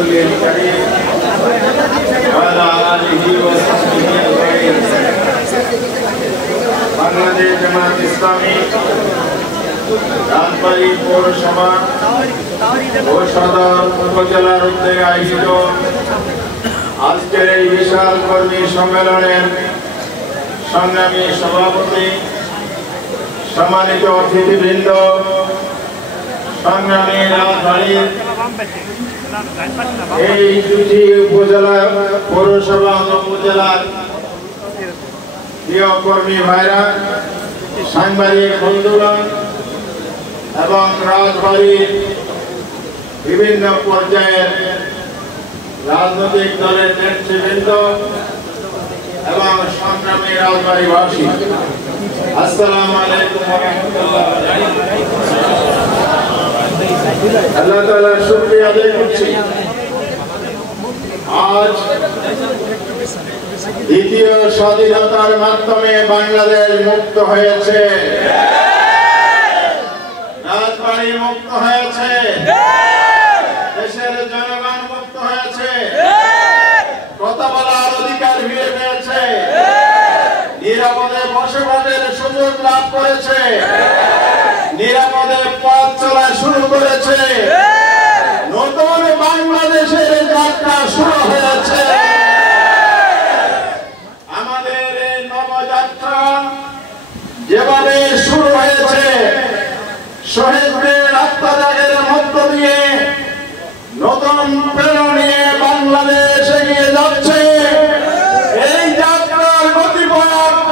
الكريم وعلى آله وصحبه أجمعين বাংলাদেশ জামাত ইসলামী রাজবাড়ী পৌরসভা ও সদর উপজেলার উদ্যোগে আয়োজিত আজকের এই বিশাল কর্মী সম্মেলনের সংগ্রামী সভাপতি, সম্মানিত অতিথিবৃন্দ, সংগ্রামী রাজবাড়ীর এই দুটি উপজেলা পৌরসভা উপজেলার প্রিয় কর্মী ভাইরা, সাংবাদিক বন্ধুগণ এবং রাজবাড়ীর বিভিন্ন পর্যায়ের রাজনৈতিক দলের নেতৃবৃন্দ এবং সংগ্রামী রাজবাড়ীবাসী, আসসালামু আলাইকুম ওয়া রাহমাতুল্লাহ। আল্লাহ তাআলার শুকরিয়া আদায় করছি। আজ দ্বিতীয় স্বাধীনতার মাধ্যমে বাংলাদেশ মুক্ত হয়েছে, রাজবাড়ী মুক্ত হয়েছে, দেশের জনগণ মুক্ত হয়েছে, কথা বলার অধিকার ফিরে পেয়েছে, নিরাপদে বসবাসের সুযোগ লাভ করেছে, নিরাপদে পথ চলা শুরু করেছে, নতুন বাংলাদেশের যাত্রা শুরু হয়েছে। আমাদের এই নবযাত্রা যেভাবে শুরু হয়েছে, শহীদদের আত্মত্যাগের মধ্য দিয়ে নতুন প্রেরণা নিয়ে বাংলাদেশ এগিয়ে যাচ্ছে। এই যাত্রার গতিপথ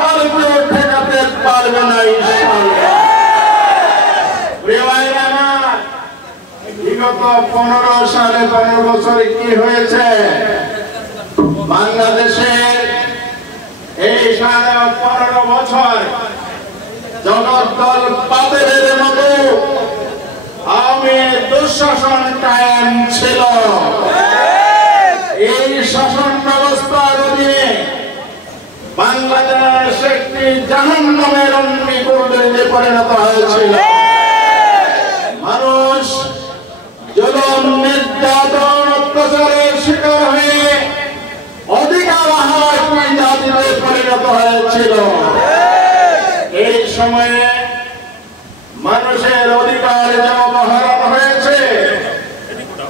আর কেউ ঠেকাতে পারবে না ইনশাআল্লাহ। প্রিয় ভাইরা আমার, বিগত 15 বছরে কি হয়েছে বাংলাদেশের এই 15 বছর জগদ্দল পাথরের মতো আওয়ামী দুঃশাসন কায়েম ছিল। এই শাসন ব্যবস্থার অধীনে বাংলাদেশ একটি জাহান্নামের অগ্নিকুণ্ডে পরিণত হয়েছিল। মানুষ জুলুম, নির্যাতন, অত্যাচারের শিকার হয়ে অধিকার হারায় জাতিতে পরিণত হয়েছিল। এই সময়ে মানুষের অধিকার যেমন হারানো হয়েছে,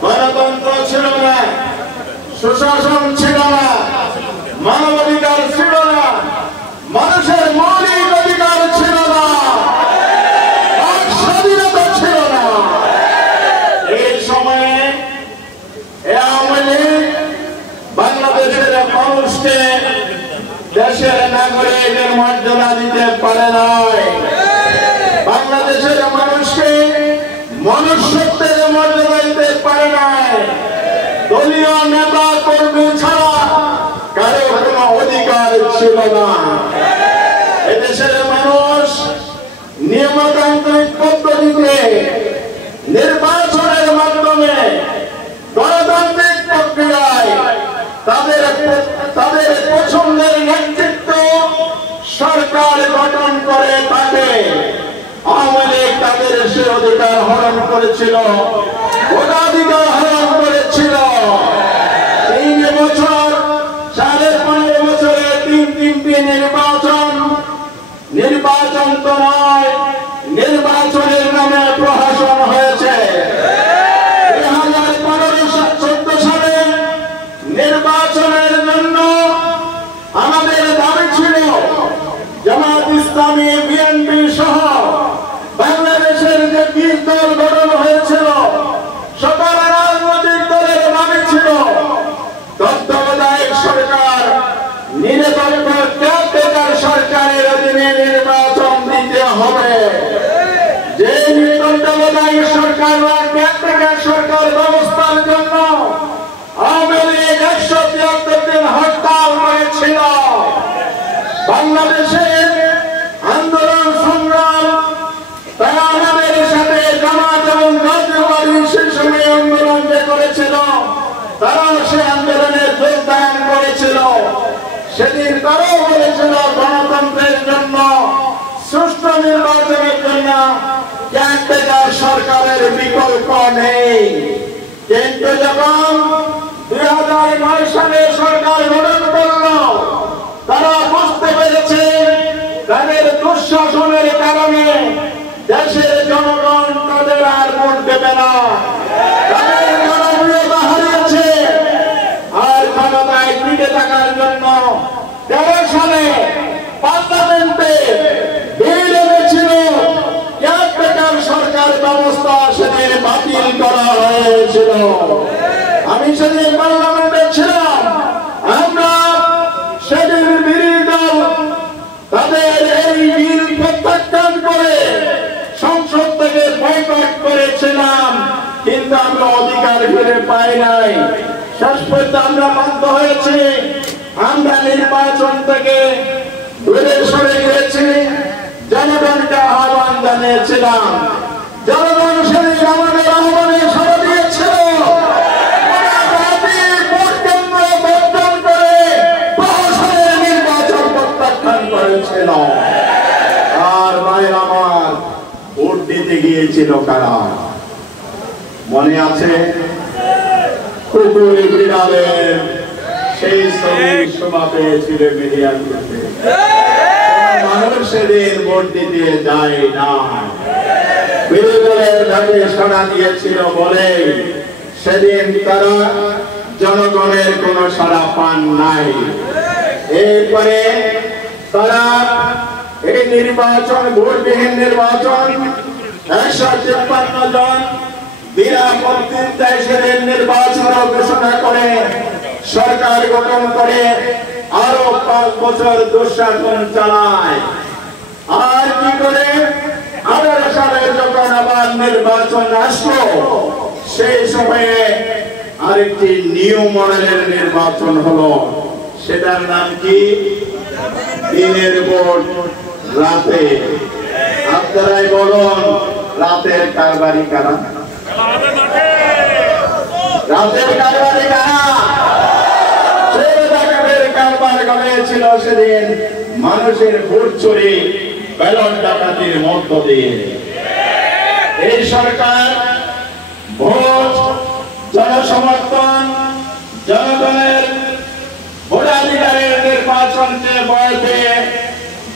গণতন্ত্র ছিল না, সুশাসন ছিল না, মানবাধিকার ছিল না, মানুষের মৌলিক অধিকার ছিল না, স্বাধীনতা ছিল না। এই সময়ে আওয়ামী লীগ বাংলাদেশের মানুষকে দেশের নাগরিকের মর্যাদা দিতে পারে নাই, বাংলাদেশের মানুষকে মনুষ্যত্বের মর্যাদা দিতে পারে নাই। দলীয় নেতা কর্মী ছাড়া কারো কোনো অধিকার ছিল না। এদেশের মানুষ নিয়মতান্ত্রিক পদ্ধতিতে নির্বাচনের মাধ্যমে গণতান্ত্রিক প্রক্রিয়ায় তাদের পছন্দের নেতৃত্ব সরকার গঠন করে থাকে। আওয়ামী লীগ তাদের সে অধিকার হরণ করেছিল, ভোটাধিকার হরণ করেছিল। 3 বছর, 15.5 বছরে 3টি নির্বাচন তো নয়, নির্বাচনের নামে প্রহসন হয়েছে। 2014 সালে নির্বাচনের জন্য আমাদের দাবি ছিল জামাত ইসলামী, বিএনপি সহ বাংলাদেশের যে 20 দল গঠন হয়েছিল, সকল রাজনৈতিক দলের দাবি ছিল তত্ত্বাবধায়ক সরকার, নিরপেক্ষ কেয়ারটেকার সরকারের অধীনে নির্বাচন দিতে হবে। যে তত্ত্বাবধায়ক সরকার বা কেয়ারটেকার সরকার ব্যবস্থার জন্য আওয়ামী লীগ 173 দিন হরতাল করেছিল। বাংলাদেশের আন্দোলন সংগ্রাম, তারা আমাদের সাথে জামাত এবং জাতীয়বাদী সেই সময় আন্দোলন যে করেছিল, তারাও সে আন্দোলনে যোগদান করেছিল। সেদিন তারাও বলেছিল গণতন্ত্রের জন্য, সুষ্ঠু নির্বাচনের জন্য কেয়ারটেকার সরকারের বিকল্প নেই। কিন্তু যখন 2009 সালে সরকার গঠন করল, তারা বুঝতে পেরেছে তাদের দুঃশাসনের কারণে দেশের জনগণ তাদের আর ভোট দেবে না, তাদের জনপ্রিয়তা হারিয়েছে। আর ক্ষমতায় টিকে থাকার জন্য 13 সালে পার্লামেন্টে বিল এনেছিল, কেয়ারটেকার সরকার ব্যবস্থা সেদিন বাতিল করা হয়েছিল। আমি সেদিন পার্লামেন্টে ছিলাম। আমরা সেদিন বিরোধী দল তাদের এই বিল প্রত্যাখ্যান করে সংসদ থেকে বয়কট করেছিলাম, কিন্তু আমরা অধিকার ফিরে পাই নাই। শেষ পর্যন্ত আমরা বাধ্য হয়েছি, আমরা নির্বাচন থেকে দূরে সরে গিয়েছি। জনগণকে আহ্বান জানিয়েছিলাম, জনগণ সেদিন আমাদের আহ্বানে সাড়া দিয়েছিল। ভোট কেন্দ্র বর্জন করে প্রহসনের নির্বাচন প্রত্যাখ্যান করেছিল। আর ভাইয়ের আমার, ভোট দিতে গিয়েছিল কারা মনে আছে? কুকুর বিড়ালের সেই ছবি শোভা পেয়েছিল মিডিয়াগুলোতে। মানুষ সেদিন ভোট দিতে যায় না, বিরোধীদের ডাকে সাড়া দিয়েছিল বলে সেদিন তারা জনগণের কোনো সাড়া পান নাই। এরপরে তারা এই নির্বাচন, ভোটবিহীন নির্বাচন, 153 জন বিনা প্রতিদ্বন্দ্বিতায় সেদিন নির্বাচন ঘোষণা করে সরকার গঠন করে আরো 5 বছর দুঃশাসন চালায়। আর কি করে 18 সালে যখন আবার নির্বাচন আসলো, সেই সময়ে আরেকটি নিউ মডেলের নির্বাচন হলো। সেটার নাম কি? দিনের ভোট রাতে। আপনারাই বলুন, রাতের কারবারি কারা? রাতের কারবারি কারা? কারবার করেছিল সেদিন মানুষের ভোট চুরি, ব্যালট ডাকাতির মধ্য দিয়ে। এই সরকার ভোট, জনসমর্থন, জনগণের ভোটাধিকারের নির্বাচনকে ভয় পেয়ে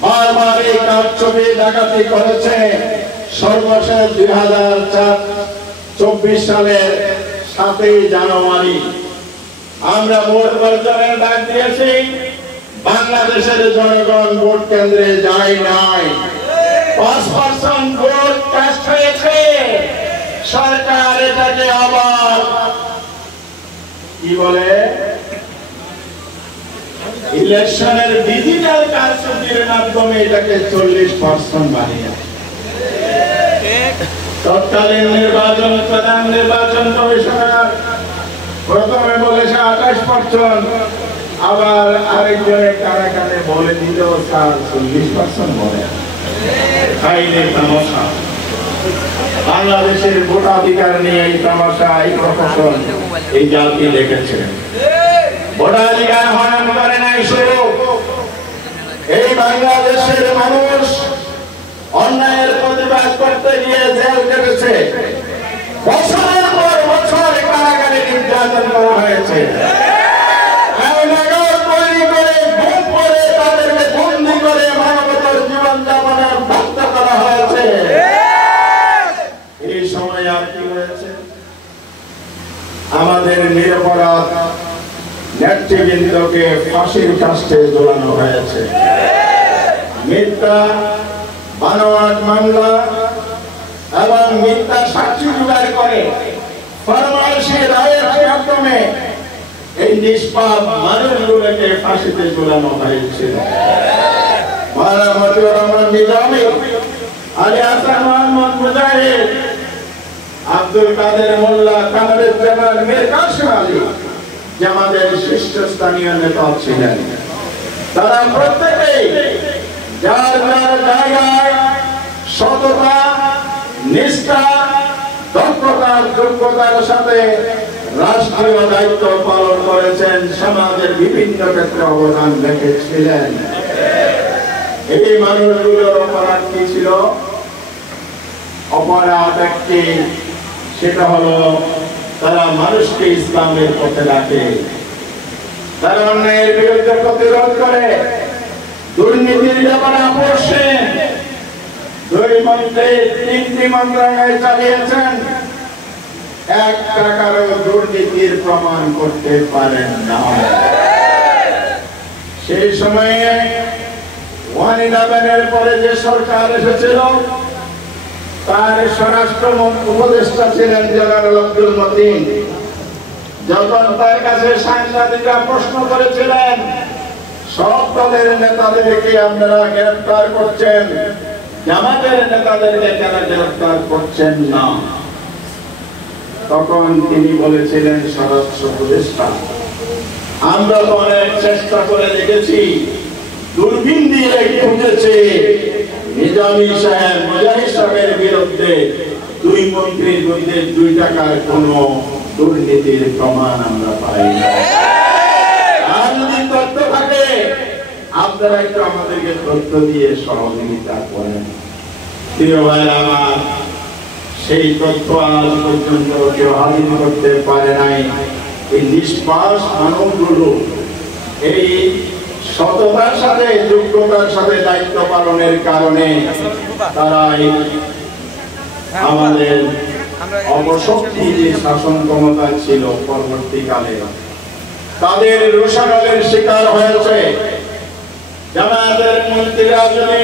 বারবার এই কারচুপি ডাকাতি করেছে। সর্বশেষ 2024 সালের 7 জানুয়ারি আমরা ভোট বর্জনের ডাক দিয়েছি। বাংলাদেশের জনগণ ভোট কেন্দ্রে যায় নাই। 5% ভোট কাস্ট হয়েছে। সরকার এটাকে আবার কি বলে, ইলেকশনের ডিজিটাল কারচুপির মাধ্যমে এটাকে 40% বাড়িয়ে। তৎকালীন নির্বাচন, প্রধান নির্বাচন কমিশনার প্রথমে বলেছে 28%, আবার আরেকজনের কানে কানে বলে দিল স্যার 40% বলে। খাইলে তামাশা। বাংলাদেশের ভোটাধিকার নিয়ে এই তামাশা, এই প্রশাসন, এই জাতি দেখেছে। ভোটাধিকার হরণ করে নাই শুরু। এই বাংলাদেশের মানুষ অন্যায়ের প্রতিবাদ করতে গিয়ে জেল কেটেছে। বছরের পর বছর কারাগারে নির্যাতন করা হয়েছে। তৈরি করে গুম করে তাদেরকে বন্দী করে মানবতার জীবন যাপনের বাধ্য করা হয়েছে। এই সময় আর কি হয়েছে? আমাদের নিরপরাধ নেতৃবৃন্দকে ফাঁসির কাস্টে ঝোলানো হয়েছে। মিথ্যা বানোয়াট মামলা এবং মিথ্যা সাক্ষী জোগাড় করে ফরমায়েশি রায়ের মাধ্যমে এই নিষ্পাপ মানুষগুলোকে ফাঁসিতে ঝোলানো হয়েছিল। মাওলানা মতিউর রহমান নিজামী, আলী হাসান মোহাম্মদ মুজাহিদ, আব্দুল কাদের মোল্লা, কামরুজ্জামান, মীর কাসেম আলী, যে আমাদের শীর্ষস্থানীয় নেতা ছিলেন, তারা প্রত্যেকেই যার যার জায়গায় সততা, নিষ্ঠা, দক্ষতার, যোগ্যতার সাথে রাষ্ট্রীয় দায়িত্ব পালন করেছেন, সমাজের বিভিন্ন ক্ষেত্রে অবদান রেখেছিলেন। এই মানুষগুলোর অপরাধ কি ছিল? অপরাধ একটি, সেটা হলো তারা মানুষকে ইসলামের পথে রাখে, তারা অন্যায়ের বিরুদ্ধে প্রতিরোধ করে, দুর্নীতির ব্যাপারে আপোষ নেন। 2 মন্ত্রী 3টি মন্ত্রণালয় চালিয়েছেন, 1 টাকারও দুর্নীতির প্রমাণ করতে পারেন না। সেই সময়ে 1/11 পরে যে সরকার এসেছিল তার স্বরাষ্ট্র উপদেষ্টা ছিলেন জেনারেল আব্দুল মতিন। যখন তার কাছে সাংবাদিকরা প্রশ্ন করেছিলেন সব দলের নেতাদেরকে আপনারা গ্রেফতার করছেন, জামাতের নেতাদেরকে কেন গ্রেফতার করছেন না, তখন তিনি বলেছিলেন, স্বরাষ্ট্র উপদেষ্টা, আমরা তো অনেক চেষ্টা করে দেখেছি, দূরবীন দিয়ে খুঁজেছে নিজামী সাহেব মুজাহিদ সাহেবের বিরুদ্ধে 2 মন্ত্রীর বিরুদ্ধে 2 টাকার কোন দুর্নীতির প্রমাণ আমরা পাই না। আর যদি তথ্য থাকে আপনারা একটু আমাদেরকে তথ্য দিয়ে সহযোগিতা করেন। প্রিয় ভাইরা আমার, সেই তথ্য আজ পর্যন্ত কেউ হাজির করতে পারে নাই। এই নিষ্পাস মানবগুলো এই সততার সাথে যোগ্যতার সাথে দায়িত্ব পালনের কারণে তারা আমাদের অপশক্তি যে শাসন ক্ষমতা ছিল পরবর্তীকালে তাদের রোষানলের শিকার হয়েছে। জামায়াতের মন্ত্রীরা যদি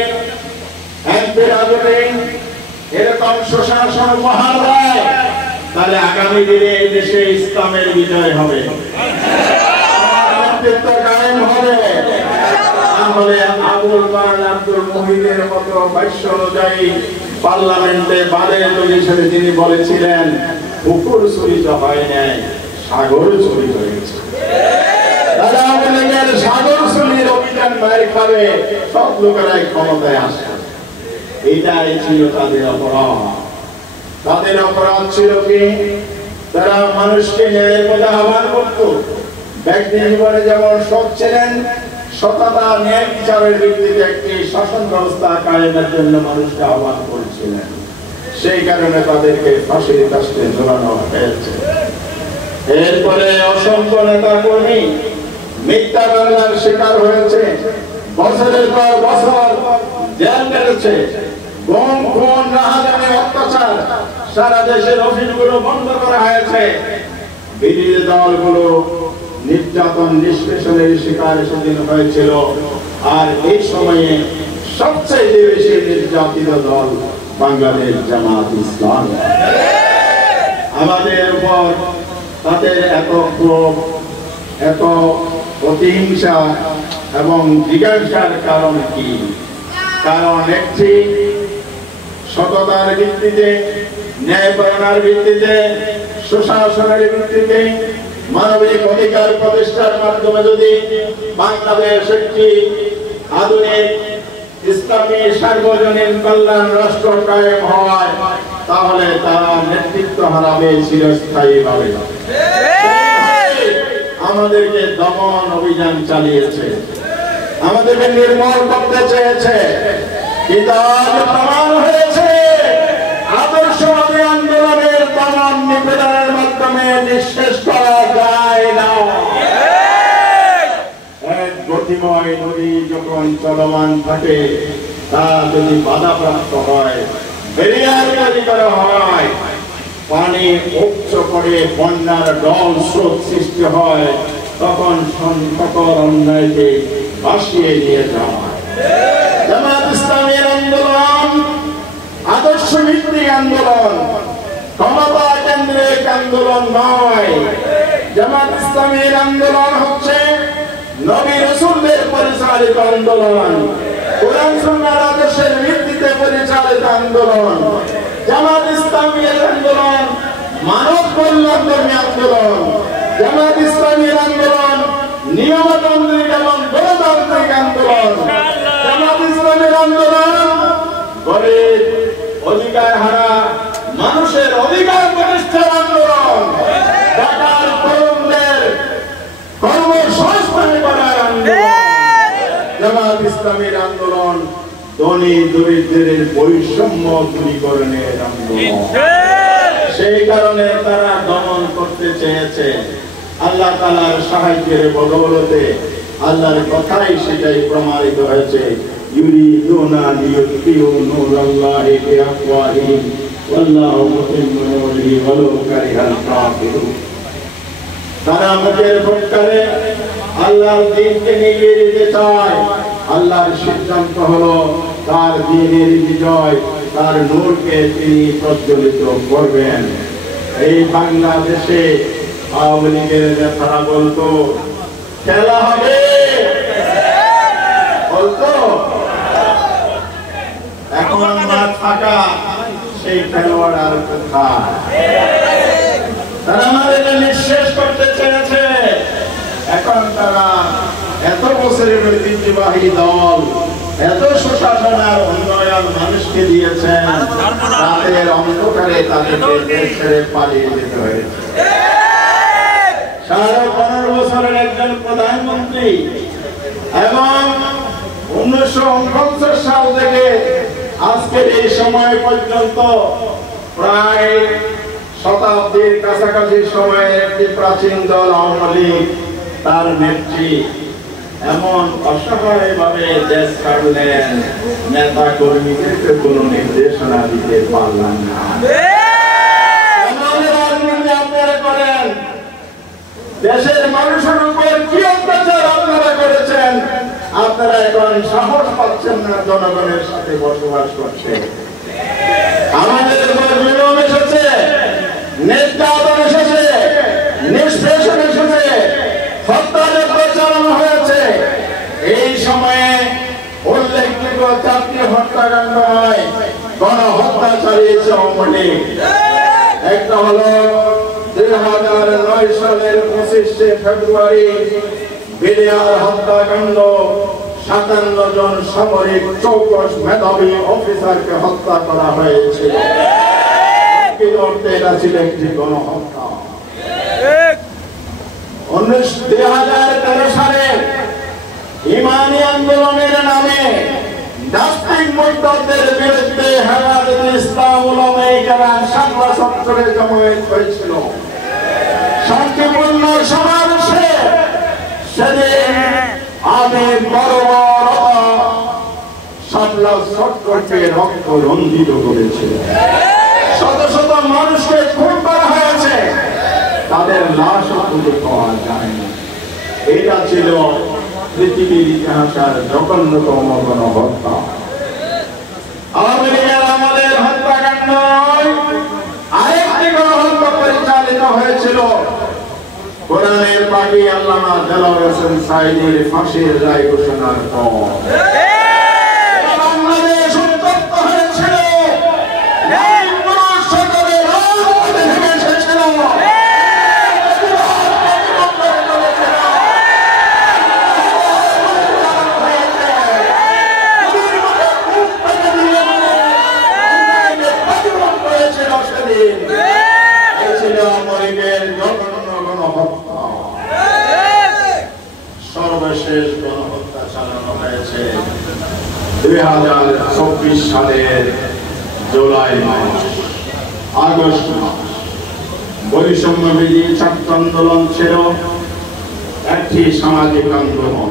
এমপিরা যদি এরকম সুশাসন উপহার দেয় তাহলে আগামী দিনে এই দেশে ইসলামের বিজয় হবে, কায়েম হবে। তাহলে আবুল মাল আব্দুল মুহিনের মতো ভাষ্য অনুযায়ী পার্লামেন্টে বাদে হিসেবে তিনি বলেছিলেন পুকুর চুরি তো হয় নাই, সাগর চুরি হয়েছে। সাগর চুরির অভিযান বাইরে খাবে, সব লোকেরাই ক্ষমতায় আসে। এটাই ছিল তাদের অপরাধ। তাদের অপরাধ ছিল কি, তারা মানুষকে ন্যায়ের পথে আহ্বান করত। ব্যক্তি জীবনে যেমন সৎ ছিলেন, সততা ন্যায় বিচারের ভিত্তিতে একটি শাসন ব্যবস্থা কায়েমের জন্য মানুষকে আহ্বান করেছিলেন। সেই কারণে তাদেরকে ফাঁসির কাস্টে ঝোলানো হয়েছে। এরপরে অসংখ্য নেতা কর্মী মিথ্যা মামলার শিকার হয়েছে, বছরের পর বছর জেল কেটেছে। গম খুন রাহাজানি অত্যাচার সারা দেশের অফিসগুলো বন্ধ করা হয়েছে। বিরোধী দলগুলো নির্যাতন নিষ্পেষণের শিকার সেদিন হয়েছিল। আর এই সময়ে সবচেয়ে বেশি নির্যাতিত দল বাংলাদেশ জামাত ইসলাম। আমাদের উপর তাদের এত ক্ষোভ, এত প্রতিহিংসা এবং জিজ্ঞাসার কারণ কি? কারণ একটি সততার ভিত্তিতে, ন্যায়পরায়ণের ভিত্তিতে, সুশাসনের ভিত্তিতে, মানবিক অধিকার প্রতিষ্ঠার মাধ্যমে যদি বাংলাদেশ একটি আধুনিক ইসলামী সার্বজনীন কল্যাণ রাষ্ট্র কায়েম হয় তাহলে তারা নেতৃত্ব হারাবে চিরস্থায়ীভাবে। আমাদেরকে দমন অভিযান চালিয়েছে, আমাদেরকে নির্মূল করতে চেয়েছে, কিন্তু আজ প্রমাণ হয়েছে আদর্শবাদী আন্দোলনের দমন নিবেদনের মাধ্যমে নিঃশেষ করা যায় না। এক গতিময় নদী যখন চলমান থাকে তা যদি বাধাপ্রাপ্ত হয়, বেরিয়ার তৈরি করা হয়, পানি উপচ করে বন্যার ডল স্রোত সৃষ্টি হয়, তখন সকল অন্যায়কে ভাসিয়ে নিয়ে যাওয়া হয়। জামাত ইসলামের আন্দোলন আদর্শ ভিত্তিক আন্দোলন, ক্ষমতা কেন্দ্রিক আন্দোলন নয়। জামাত ইসলামের আন্দোলন হচ্ছে নবী রাসূলদের পরিচালিত আন্দোলন, কোরআন সুন্নাহর আদর্শের ভিত্তিতে পরিচালিত আন্দোলন। জামাত ইসলামের আন্দোলন মানব কল্যাণধর্মী আন্দোলন। জামাত ইসলামের আন্দোলন নিয়মতান্ত্রিক এবং গণতান্ত্রিক আন্দোলন। জামাত ইসলামের আন্দোলন গরিব অধিকার হারা মানুষের অধিকার প্রতিষ্ঠার আন্দোলন। ঢাকার তরুণদের কর্মসংস্থান করার আন্দোলন। জামাত ইসলামের আন্দোলন ধনী দরিদ্রের বৈষম্য দূরীকরণের আন্দোলন। সেই কারণে তারা দমন করতে করতে চেয়েছে, আল্লাহ তাআলার সাহায্যের বদৌলতে আল্লাহর কথাই সেটাই প্রমাণিত হয়েছে। ইউরিদুনা লিইউতফিউ নূরাল্লাহি বিআফওয়াহিহিম ওয়াল্লাহু মুতিম্মু নূরিহি ওয়ালাউ কারিহাল কাফিরুন। তারা মুখের ফুটকারে আল্লাহর দ্বীনকে নিয়ে যেতে চায়। আল্লাহর সিদ্ধান্ত হলো তার দ্বীনের বিজয়, তার নূরকে তিনি প্রজ্বলিত করবেন। এই বাংলাদেশে আওয়ামী লীগের নেতারা বলতো খেলা হবে, বলতো এখন আমরা থাকা সেই খেলোয়াড় আর কোথায়? তারা আমাদের নিঃশেষ করতে চেয়েছে। এখন তারা এত বছরের ঐতিহ্যবাহী দল, এত সুশাসন আর উন্নয়ন মানুষকে দিয়েছেন, তাদের অন্ধকারে তাদেরকে দেশ ছেড়ে পালিয়ে যেতে হয়েছে। 15.5 বছরের একজন প্রধানমন্ত্রী এবং 1949 সাল থেকে আজকের এই সময় পর্যন্ত প্রায় শতাব্দীর কাছাকাছি সময়ে একটি প্রাচীন দল আওয়ামী লীগ, তার নেত্রী এমন অসহায়ভাবে দেশ ছাড়লেন, নেতা কর্মীদেরকে কোনো নির্দেশনা দিতে পারলেন না। আপনারা করেন, দেশের মানুষের উপর কি অত্যাচার আপনারা করেছেন, আপনারা এখন সাহস পাচ্ছেন না জনগণের সাথে বসবাস করতে। আমাদের উপর জুলুম এসেছে, নির্যাতন এসেছে, নিষ্পেষণ এসেছে, হত্যাযজ্ঞ চালানো হয়েছে। এই সময়ে উল্লেখযোগ্য 4টি হত্যাকাণ্ড নয়, গণহত্যা চালিয়েছে আওয়ামী লীগ। একটা হলো 2009 সালের 25শে ফেব্রুয়ারি বিডিআর হত্যাকাণ্ড, 57 জন সামরিক চৌকস মেধাবী অফিসারকে হত্যা করা হয়েছিল। এটা ছিল একটি গণহত্যা। 2013 সালে ইমানি আন্দোলনের নামে নাস্তিক মুরতাদদের বিরুদ্ধে হেফাজতে ইসলাম উলামায়ে কেরাম শাপলা চত্বরে জমায়েত হয়েছিল। শান্তিপূর্ণ সমাবেশে সেদিন আমি বর্বরতা শাপলা চত্বরকে রক্ত রঞ্জিত করেছিল। শত শত মানুষকে খুন করা হয়েছে, তাদের লাশও খুঁজে পাওয়া যায়নি। এটা ছিল পৃথিবীর ইতিহাসের জঘন্যতম গণহত্যা। আওয়ামী লীগের আমাদের হত্যাকাণ্ড আরেকটি গণহত্যা পরিচালিত হয়েছিল। কোরআনের পাখি আল্লামা দেলাওয়ার হোসেন সাঈদীর ফাঁসির রায় ঘোষণার পর বাংলাদেশ উত্তপ্ত হয়েছিল। সর্বশেষ গণহত্যা চালানো হয়েছে 2024 সালের জুলাই মাস, আগস্ট মাস। বৈষম্য বিরোধী ছাত্র আন্দোলন ছিল একটি সামাজিক আন্দোলন,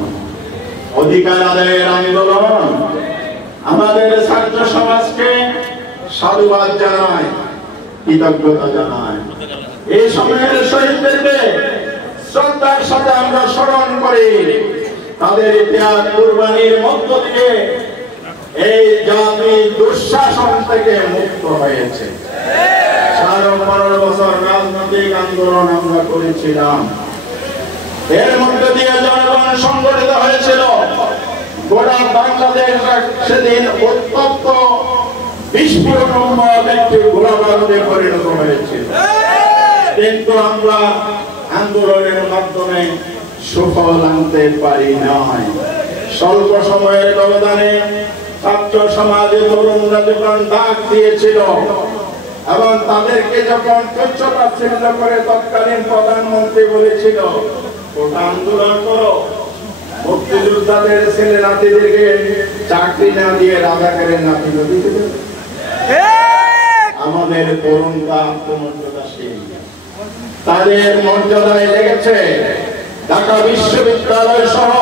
অধিকার আদায়ের আন্দোলন। আমাদের ছাত্র সমাজকে সাধুবাদ জানায়, কৃতজ্ঞতা জানায়। এই সময়ের শহীদদেরকে শ্রদ্ধার সাথে আমরা স্মরণ করি। তাদের ইতিহাস কুরবানির মধ্য দিয়ে এই জাতি দুঃশাসন থেকে মুক্ত হয়েছে। 15 বছর রাজনৈতিক আন্দোলন আমরা করেছিলাম, এর মধ্য দিয়ে জনগণ সংগঠিত হয়েছিল। গোটা বাংলাদেশ সেদিন উত্তপ্ত বিস্ফোরণ একটি গোলাবারুদে পরিণত হয়েছিল। কিন্তু আমরা আন্দোলনের মাধ্যমে সুফল আনতে পারি নাই। স্বল্প সময়ের ব্যবধানে ছাত্র সমাজের তরুণরা যখন ডাক দিয়েছিল এবং তাদেরকে যখন তুচ্ছ-তাচ্ছিল্য করে তৎকালীন প্রধানমন্ত্রী বলেছিল ওটা আন্দোলন করো, মুক্তিযোদ্ধাদের ছেলে নাতিদেরকে চাকরি না দিয়ে রাজাকারের নাতি দিতে দেবে। আমাদের তরুণরা আত্মমর্যাদাশীল, তাদের মর্যাদায় লেগেছে। ঢাকা বিশ্ববিদ্যালয় সহ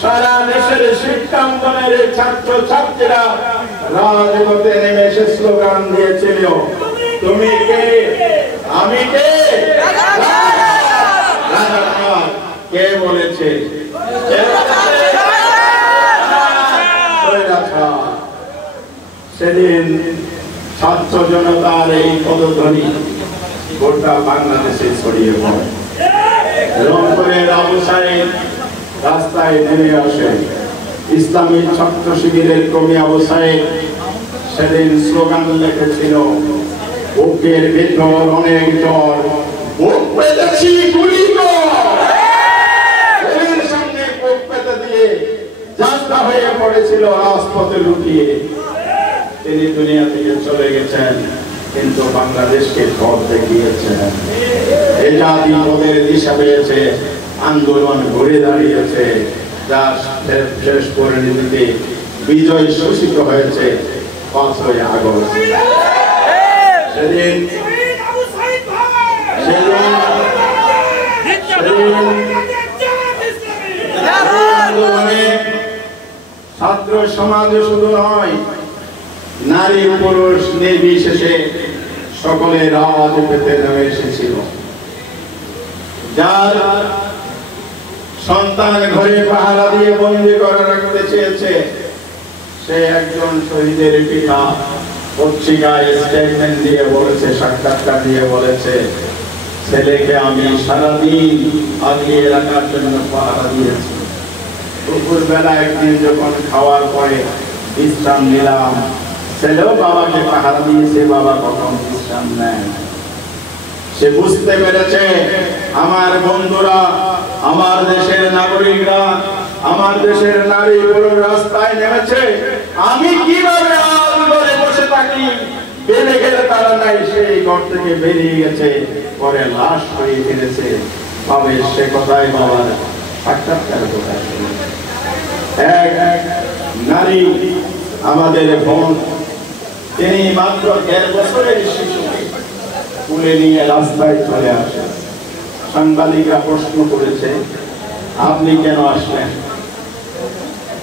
সারা দেশের শিক্ষাঙ্গনের ছাত্র ছাত্রীরা রাজপথে নেমে এসে স্লোগান দিয়েছিল, তুমি কে, আমি কে। কে বলেছে? সেদিন ছাত্র জনতার এই পদধ্বনি গোটা বাংলাদেশে ছড়িয়ে পড়ে। রংপুরের আবু সাইদ রাস্তায় নেমে আসে। ইসলামী ছাত্র শিবিরের কর্মী আবু সাইদ সেদিন স্লোগান লিখেছিল, বুকের ভেতর অনেক জ্বর, বুক পেতেছি গুলি কর। সামনে বুক পেতে দিয়ে যাত্রা হয়ে পড়েছিল রাজপথে লুটিয়ে। তিনি দুনিয়া থেকে চলে গেছেন, কিন্তু বাংলাদেশকে পথ দেখিয়েছেন। এই জাতি পদের দিশা পেয়েছে, আন্দোলন ঘুরে দাঁড়িয়েছে, যা শেষ পরিণতিতে বিজয় ঘোষিত হয়েছে 5ই আগস্ট। সেদিন আন্দোলনে ছাত্র সমাজ শুধু নয়, নারী পুরুষ নির্বিশেষে সকলে রাজপথে নেমে এসেছিল। যার সন্তান ঘরে পাহারা দিয়ে বন্দী করে রাখতে চেয়েছে, সে একজন শহীদের পিতা পত্রিকায় স্টেটমেন্ট দিয়ে বলেছে, সাক্ষাৎকার দিয়ে বলেছে, ছেলেকে আমি সারাদিন আগিয়ে রাখার জন্য পাহারা দিয়েছি। দুপুর বেলা একদিন যখন খাওয়ার পরে বিশ্রাম নিলাম, ছেলেও বাবাকে পাহারা দিয়েছে, বাবা কখন বিশ্রাম নেন। সে বুঝতে পেরেছে, আমার বন্ধুরা, আমার দেশের নাগরিকরা, আমার দেশের নারী পুরুষ রাস্তায় নেমেছে, আমি কিভাবে আল ঘরে বসে থাকি, বেড়ে গেলে তারা নাই, সেই ঘর থেকে বেরিয়ে গেছে, পরে লাশ হয়ে ফিরেছে। তবে সে কথাই বাবার সাক্ষাৎকার কোথায়। এক নারী আমাদের বোন, তিনি মাত্র 1.5 বছরের শিশুকে তুলে নিয়ে রাস্তায় চলে আসে। সাংবাদিকরা প্রশ্ন করেছে, আপনি কেন আসলেন?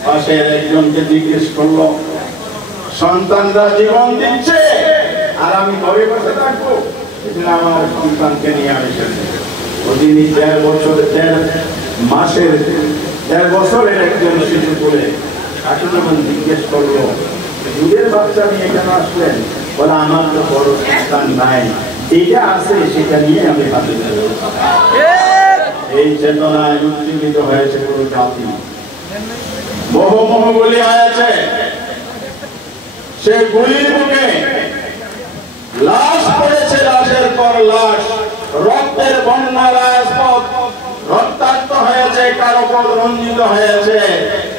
পাশের একজনকে জিজ্ঞেস করলো, সন্তানরা জীবন দিচ্ছে আর আমি ঘরে বসে থাকবো? আমার সন্তানকে নিয়ে এসেছে। তিনি 1.5 বছরের একজন শিশু করে তাকে যখন জিজ্ঞেস করলো, দুধের বাচ্চা নিয়ে কেন আসলেন? বলে, আমার তো বড় সন্তান নাই, এইটা আছে সেটা নিয়ে আমি হাতে। এই চেতনায় উজ্জীবিত হয়েছে পুরো জাতি। বহু গুলি হয়েছে, সে গুলির মুখে লাশ পড়েছে, লাশের পর লাশ, রক্তের বন্যা, রাজপথ রক্তাক্ত হয়েছে, কারো পথ রঞ্জিত হয়েছে।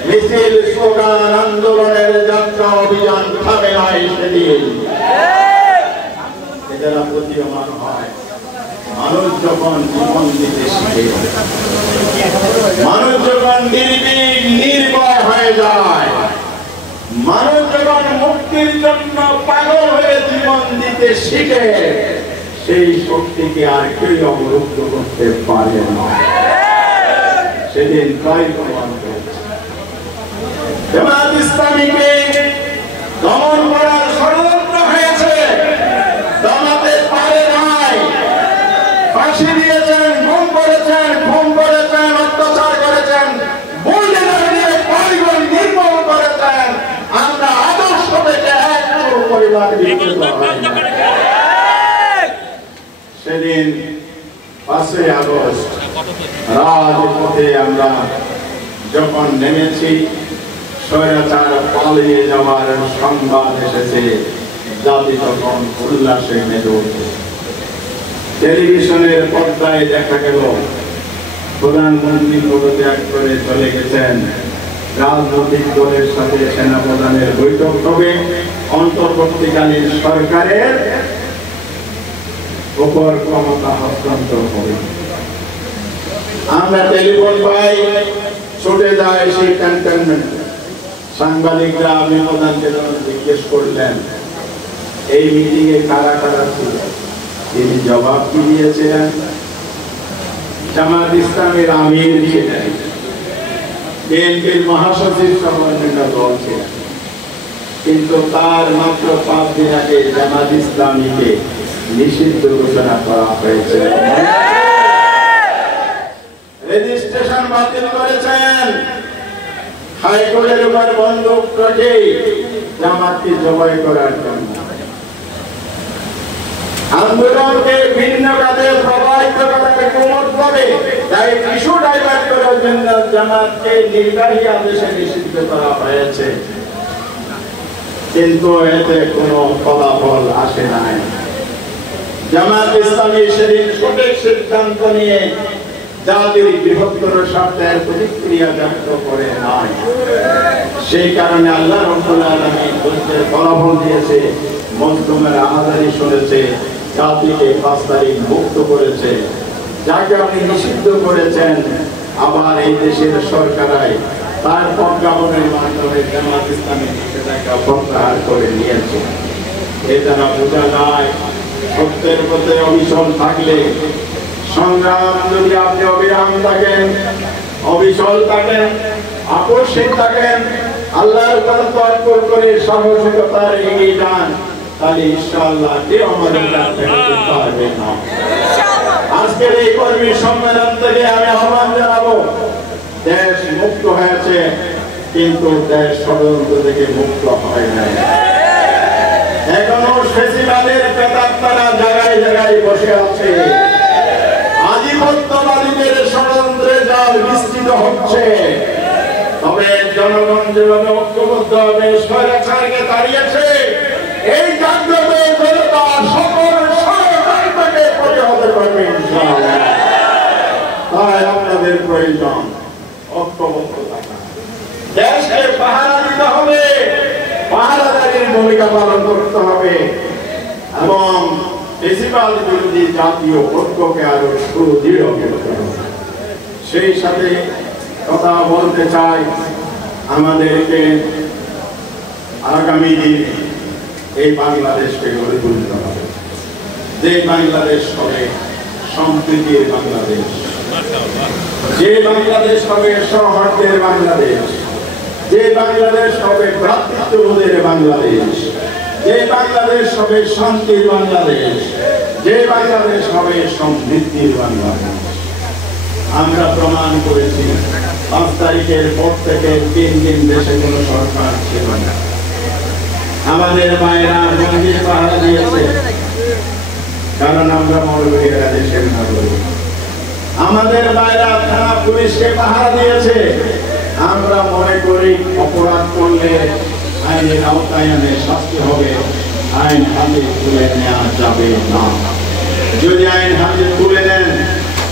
মিছিল, স্লোগান, আন্দোলনের যাত্রা অভিযান থামে নাই সেদিন। এরা প্রতীয়মান হয়। মানুষ যখন জীবন দিতে শিখে, মানুষ যখন নির্ভীক নির্ভয় হয়ে যায়, মানুষ যখন মুক্তির জন্য পাগল হয়ে জীবন দিতে শিখে, সেই শক্তিকে আর কেউ অবরুদ্ধ করতে পারে না। সেদিন তাই প্রমাণ করেছে। জামাত ইসলামীকে দমন করার ষড়যন্ত্র হয়েছে, দমাতে পারে নাই। ফাঁসি দিয়েছেন, গুম করেছেন, অত্যাচার করেছেন, নির্মূল করেছেন। আমরা আদর্শ থেকে এক পরিবার সেদিন 5ই আগস্ট রাজপথে আমরা যখন নেমেছি, স্বৈরাচার পালিয়ে যাওয়ার সংবাদ এসেছে, জাতি তখন উল্লাসে মেতে উঠে। টেলিভিশনের পর্দায় দেখা গেল প্রধানমন্ত্রী পদত্যাগ করে চলে গেছেন, রাজনৈতিক দলের সাথে সেনাপ্রধানের বৈঠক হবে, অন্তর্বর্তীকালীন সরকারের উপর ক্ষমতা হস্তান্তর হবে। আমরা টেলিফোন পাই, ছুটে যায় সেই ক্যান্টনমেন্ট। সাংবাদিকরা আমি প্রধানকে জিজ্ঞেস করলেন, এই মিটিং এ কারা কারা ছিল? তিনি জবাব কি দিয়েছিলেন? জামাত ইসলামের আমির ছিলেন, বিএনপির মহাসচিব সমন্বয় দল ছিলেন, কিন্তু তার মাত্র 5 দিন আগে জামাত ইসলামীকে নিষিদ্ধ ঘোষণা করা হয়েছে। রেজিস্ট্রেশন বাতিল করেছেন, হাইকোর্টের উপর বন্দুক রেখে জামাতকে জবাই করার জন্য। আন্দোলনকে ভিন্ন কাজে প্রবাহিত করার কোমরভাবে তাই ইস্যু ডাইভার্ট করার জন্য জামাতকে নির্বাহী আদেশে নিষিদ্ধ করা হয়েছে, কিন্তু এতে কোনো ফলাফল আসে নাই। জামাত ইসলামী সেদিন সঠিক সিদ্ধান্ত নিয়ে জাতির বৃহত্তর স্বার্থের প্রতিক্রিয়া ব্যক্ত করে নাই। সেই কারণে আল্লাহ রাব্বুল আলামিন যুদ্ধের ফলাফল দিয়েছে, মজলুমের আহাজারি শুনেছে, জাতিকে 5 তারিখ মুক্ত করেছে। যাকে আপনি নিষিদ্ধ করেছেন, আবার এই দেশের সরকারাই তার প্রজ্ঞাপনের মাধ্যমে জামাত ইসলামী সেটাকে প্রত্যাহার করে নিয়েছে। এটা না বোঝা যায়, সত্যের পথে অবিচল থাকলে, সংগ্রাম যদি আপনি অবিরাম থাকেন, অবিচল থাকেন, আকস্মিক থাকেন, আল্লাহর উপর তাওয়াক্কুল করে সাহসিকতার এগিয়ে যান, তাহলে ইনশাআল্লাহ কেউ আমাদের কাছে পারবে না। আজকের এই কর্মী সম্মেলন থেকে আমি আহ্বান জানাবো, দেশ মুক্ত হয়েছে, কিন্তু দেশ ষড়যন্ত্র থেকে মুক্ত হয় নাই। এখনো ফেসিবাদের প্রেতাত্মারা জায়গায় জায়গায় বসে আছে, আধিপত্যবাদীদের ষড়যন্ত্রে জাল বিস্তৃত হচ্ছে। তবে জনগণ যেভাবে ঐক্যবদ্ধ হবে, স্বৈরাচারকে তাড়িয়েছে, এই জাগ্রত জনতা সকল ষড়যন্ত্রকে প্রতিহত করবে ইনশাআল্লাহ। তাই আপনাদের প্রয়োজন ঐক্যবদ্ধ থাকা, দেশকে পাহারা দিতে হবে, পাহারাদারির ভূমিকা পালন করতে হবে এবং ফেসিবাদ বিরোধী জাতীয় ঐক্যকে আরো সুদৃঢ় করতে হবে। সেই সাথে কথা বলতে চাই, আমাদেরকে আগামী দিনে এই বাংলাদেশকে গড়ে তুলতে হবে, যে বাংলাদেশ হবে সম্প্রীতির বাংলাদেশ, যে বাংলাদেশ হবে সৌহার্দ্যের বাংলাদেশ, যে বাংলাদেশ হবে ভ্রাতৃত্ববোধের বাংলাদেশ, যে বাংলাদেশ হবে শান্তির বাংলাদেশ, যে বাংলাদেশ হবে সমৃদ্ধির বাংলাদেশ। আমরা প্রমাণ করেছি 5 তারিখের পর থেকে 3 দিন দেশে কোনো সরকার ছিল না। আমাদের মায়েরা মন্দির পাহারা দিয়েছে, কারণ আমরা মৌলভীরা দেশের নাগরিক। আমাদের মায়েরা থানা পুলিশকে পাহারা দিয়েছে। আমরা মনে করি অপরাধ করলে আইনের আওতায় এনে শাস্তি হবে, আইন হাতে তুলে নেওয়া যাবে না। যদি আইন হাতে তুলে নেন,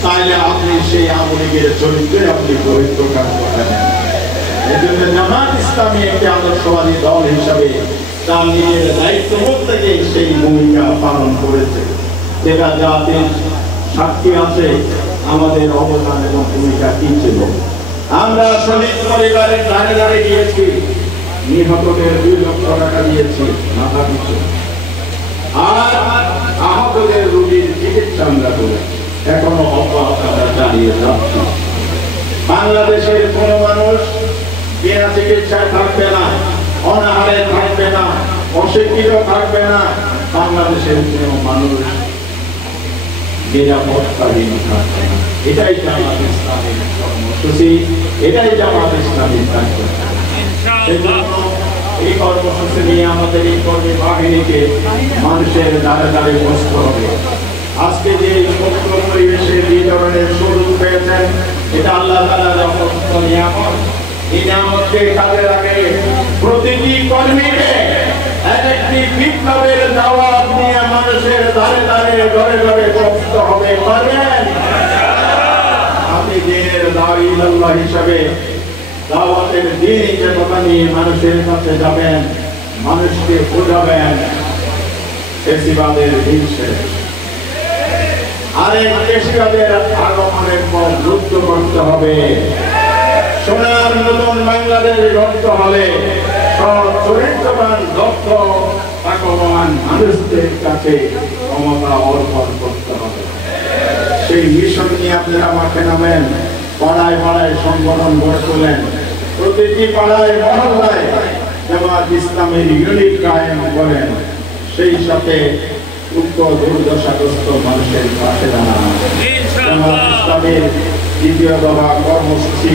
তাহলে আপনি সেই আওয়ামীলীগের চরিত্রে আপনি প্রকাশ করেন। এই জন্য জামাত ইসলামী একটি আদর্শবাদী দল হিসাবে তার নিজের দায়িত্ববোধ থেকে সেই ভূমিকা পালন করেছে, যেটা জাতির সাক্ষী আছে আমাদের অবদান এবং ভূমিকা কি ছিল। আমরা শহীদ পরিবারের ধারে ধারে গিয়েছি, নিহতদের 2 লক্ষ টাকা দিয়েছি মাথা পিছু, আর আহতদের রোগীর চিকিৎসা আমরা করেছি, এখনো অব্যাহত আমরা চালিয়ে যাচ্ছি। বাংলাদেশের কোন মানুষ বিনা চিকিৎসায় থাকবে না, অনাহারে থাকবে না, অশিক্ষিত থাকবে না। বাংলাদেশের কোন মানুষ নিরাপত্তাহীন থাকবে না। এটাই জামাত ইসলামের কর্মসূচি, এটাই জামাত ইসলামের দায়িত্ব। এই কর্মসূচি নিয়ে আমাদের এই কর্মী বাহিনীকে মানুষের দ্বারে দ্বারে বসতে হবে। আজকে যে সমগ্র পরিবেশের এই ধরনের সুযোগ পেয়েছেন, এটা আল্লাহ তাআলার অপরন্ত নিয়ামত। এই নিয়ামতকে কাজে লাগে প্রতিটি কর্মীকে একটি বিপ্লবের দাওয়াত নিয়ে মানুষের দ্বারে দ্বারে ঘরে ঘরে বসতে হবে। পারবেন? আপনি দিনের দাঈ আল্লাহ হিসাবে দাওয়াতের দিন যে কথা নিয়ে মানুষের কাছে যাবেন, মানুষকে বোঝাবেন ফেসিবাদের দিন শেষ। আরেক ফেসিবাদের আগমনের পর যুদ্ধ করতে হবে। সোনার নতুন বাংলাদেশ গড়তে হলে সব চরিত্রবান দক্ষ ভাগ্যবান মানুষদের কাছে ক্ষমতা অর্পণ করতে হবে। সেই মিশন নিয়ে আপনারা মাঠে নামেন, পাড়ায় পাড়ায় সংগঠন গড়ে তোলেন, প্রতিটি পাড়ায় মহল্লায় জামাত ইসলামের ইউনিট কায়েম করেন, সেই সাথে দুর্দশাগ্রস্ত মানুষের পাশে দাঁড়ান। জামাত ইসলামের দ্বিতীয় দফা কর্মসূচি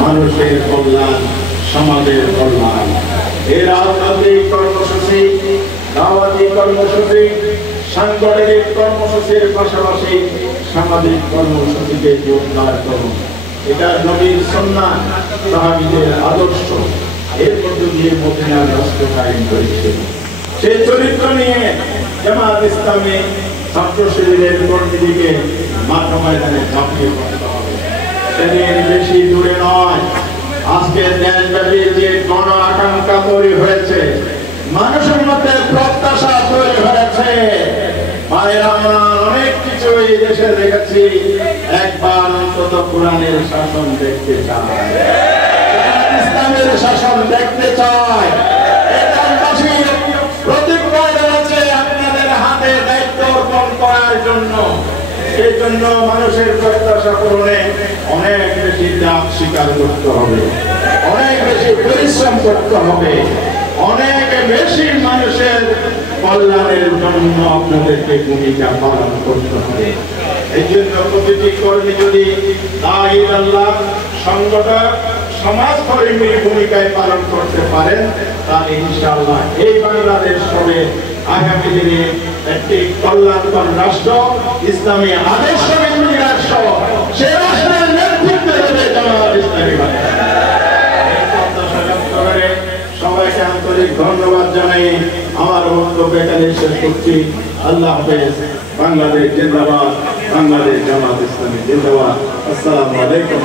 মানুষের কল্যাণ, সমাজের কল্যাণ। এই রাজনৈতিক কর্মসূচি, দাওয়াতি কর্মসূচি, সাংগঠনিক কর্মসূচির পাশাপাশি সামাজিক কর্মসূচিকে জোরদার করুন। এটা নবীর সুন্নাহ, সাহাবীদের আদর্শ, এর মধ্য দিয়ে মদিনার রাষ্ট্র কায়েম করেছে। সেই চরিত্র নিয়ে জামাত ইসলামী ছাত্র শিবিরের কর্মীদেরকে মাঠ ময়দানে ঝাঁপিয়ে পড়তে হবে। সেদিন বেশি দূরে নয়, আজকে দেশব্যাপী যে গণ আকাঙ্ক্ষা তৈরি হয়েছে, মানুষের মধ্যে প্রত্যাশা তৈরি হয়েছে। মায়েরা, আমরা অনেক কিছু এই দেশে দেখেছি, একবার অন্তত কোরআনের শাসন দেখতে চায়, ইসলামের শাসন দেখতে চায়। এলাকাবাসী প্রতিজ্ঞা করেছে আপনাদের হাতে দায়িত্ব অর্পণ করার জন্য। সেই জন্য মানুষের প্রত্যাশা পূরণে অনেক বেশি ত্যাগ স্বীকার করতে হবে, অনেক বেশি পরিশ্রম করতে হবে, অনেক বেশি মানুষের কল্যাণের জন্য আপনাদেরকে ভূমিকা পালন করতে হবে। এই জন্য প্রতিটি কর্মী যদি আল্লাহ সংগঠক, সমাজকর্মীর ভূমিকায় পালন করতে পারেন, তাহলে ইনশাআল্লাহ এই বাংলাদেশ হবে আগামী দিনে একটি কল্যাণকর রাষ্ট্র, ইসলামী আদর্শ কেন্দ্রিক রাষ্ট্র। সে রাষ্ট্রের নেতৃত্ব দেবে জামাত ইসলামী। সবাইকে আন্তরিক ধন্যবাদ জানাই আমার বক্তব্য এখানে শেষ করছি। আল্লাহ হাফেজ। বাংলাদেশ জিন্দাবাদ, বাংলাদেশ জামাত ইসলামী জিন্দাবাদ। আসসালামু আলাইকুম।